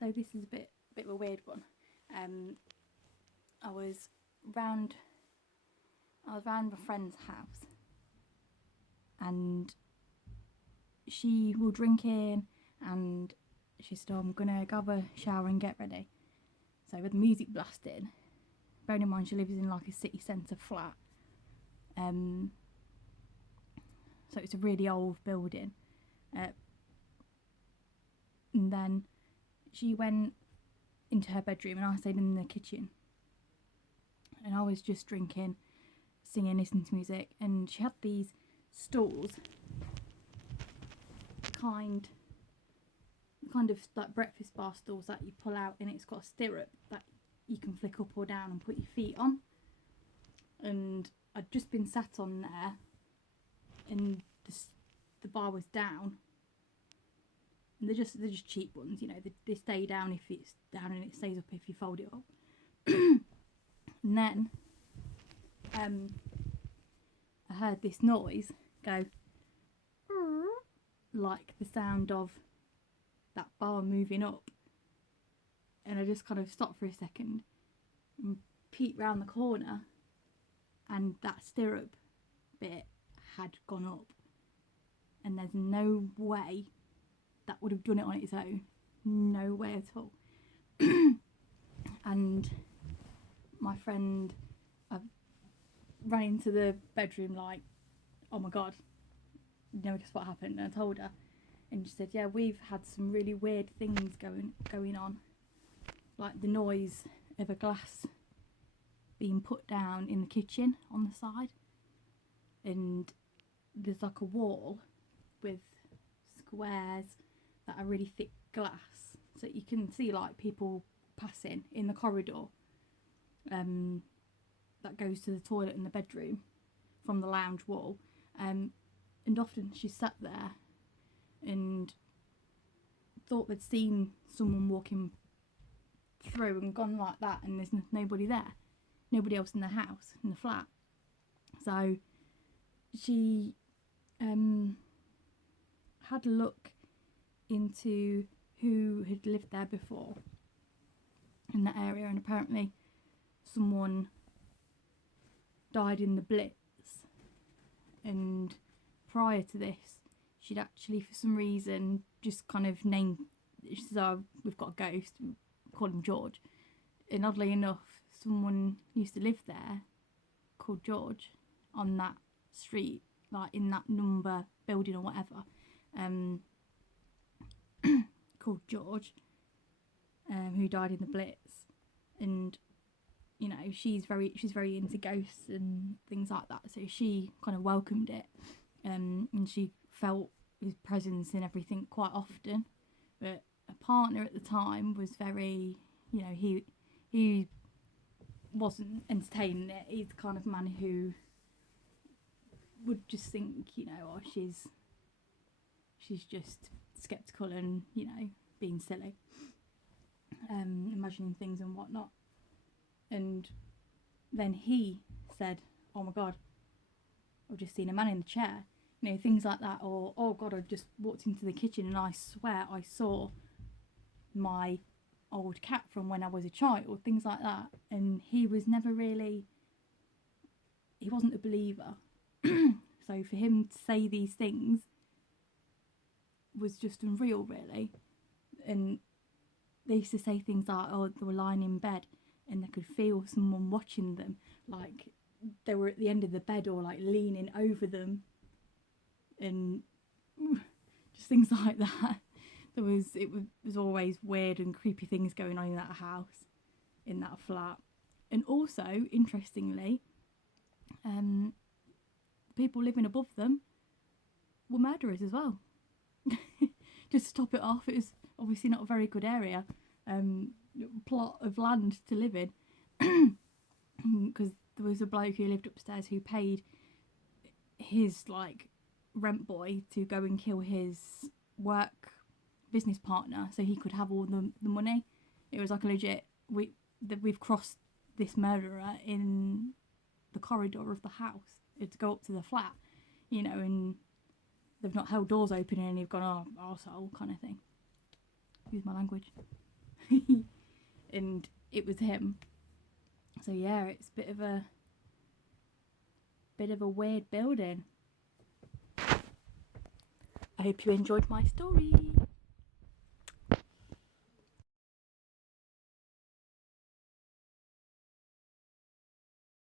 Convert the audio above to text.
So this is a bit of a weird one. I was round my friend's house, and she was drinking, and she said, "Oh, I'm gonna go have a shower and get ready." So with the music blasting, bearing in mind she lives in like a city centre flat, so it's a really old building. And then she went into her bedroom and I stayed in the kitchen. And I was just drinking, singing, listening to music, and she had these stools, kind of like breakfast bar stools that you pull out, and it's got a stirrup that you can flick up or down and put your feet on. And I'd just been sat on there, and the bar was down. And they're just cheap ones, you know. They stay down if it's down, and it stays up if you fold it up. And then I heard this noise go, like the sound of that bar moving up. And I just kind of stopped for a second and peeked round the corner, and that stirrup bit had gone up. And there's no way that would have done it on its own. No way at all. And my friend ran into the bedroom like, "Oh my god, you never guess what happened." And I told her, and she said, "Yeah, we've had some really weird things going on, like the noise of a glass being put down in the kitchen on the side, and there's like a wall with squares that are really thick glass, so you can see like people passing in the corridor that goes to the toilet and the bedroom from the lounge wall, and often she sat there and thought they'd seen someone walking through and gone like that, and there's nobody there, nobody else in the house, in the flat. So she had a look into who had lived there before in that area, and apparently someone died in the Blitz. And prior to this, she'd actually, for some reason, just kind of named, she says, "Oh, we've got a ghost, call him George." And oddly enough, someone used to live there called George on that street, like in that number building or whatever, called George, who died in the Blitz. And you know, she's very into ghosts and things like that, so she kind of welcomed it, and she felt his presence and everything quite often. But a partner at the time was very, you know, he wasn't entertaining it. He's the kind of man who would just think, you know, "Oh, she's just sceptical and, you know, being silly, imagining things and whatnot." And then he said, "Oh my god, I've just seen a man in the chair," you know, things like that. Or, "Oh god, I just walked into the kitchen and I swear I saw my old cat from when I was a child," things like that. And he was never really, he wasn't a believer. So for him to say these things was just unreal, really. And they used to say things like, "Oh, they were lying in bed and they could feel someone watching them, like they were at the end of the bed or like leaning over them," and just things like that. It was always weird and creepy things going on in that house, in that flat. And also, interestingly, people living above them were murderers as well. Just to top it off, it was obviously not a very good area, plot of land to live in, because there was a bloke who lived upstairs who paid his like rent boy to go and kill his work business partner so he could have all the money. It was like a legit, we've crossed this murderer in the corridor of the house to go up to the flat, you know, and they've not held doors open and you've gone, "Oh, arsehole," kind of thing. Use my language. and it was him. So yeah, it's a bit of a weird building. I hope you enjoyed my story.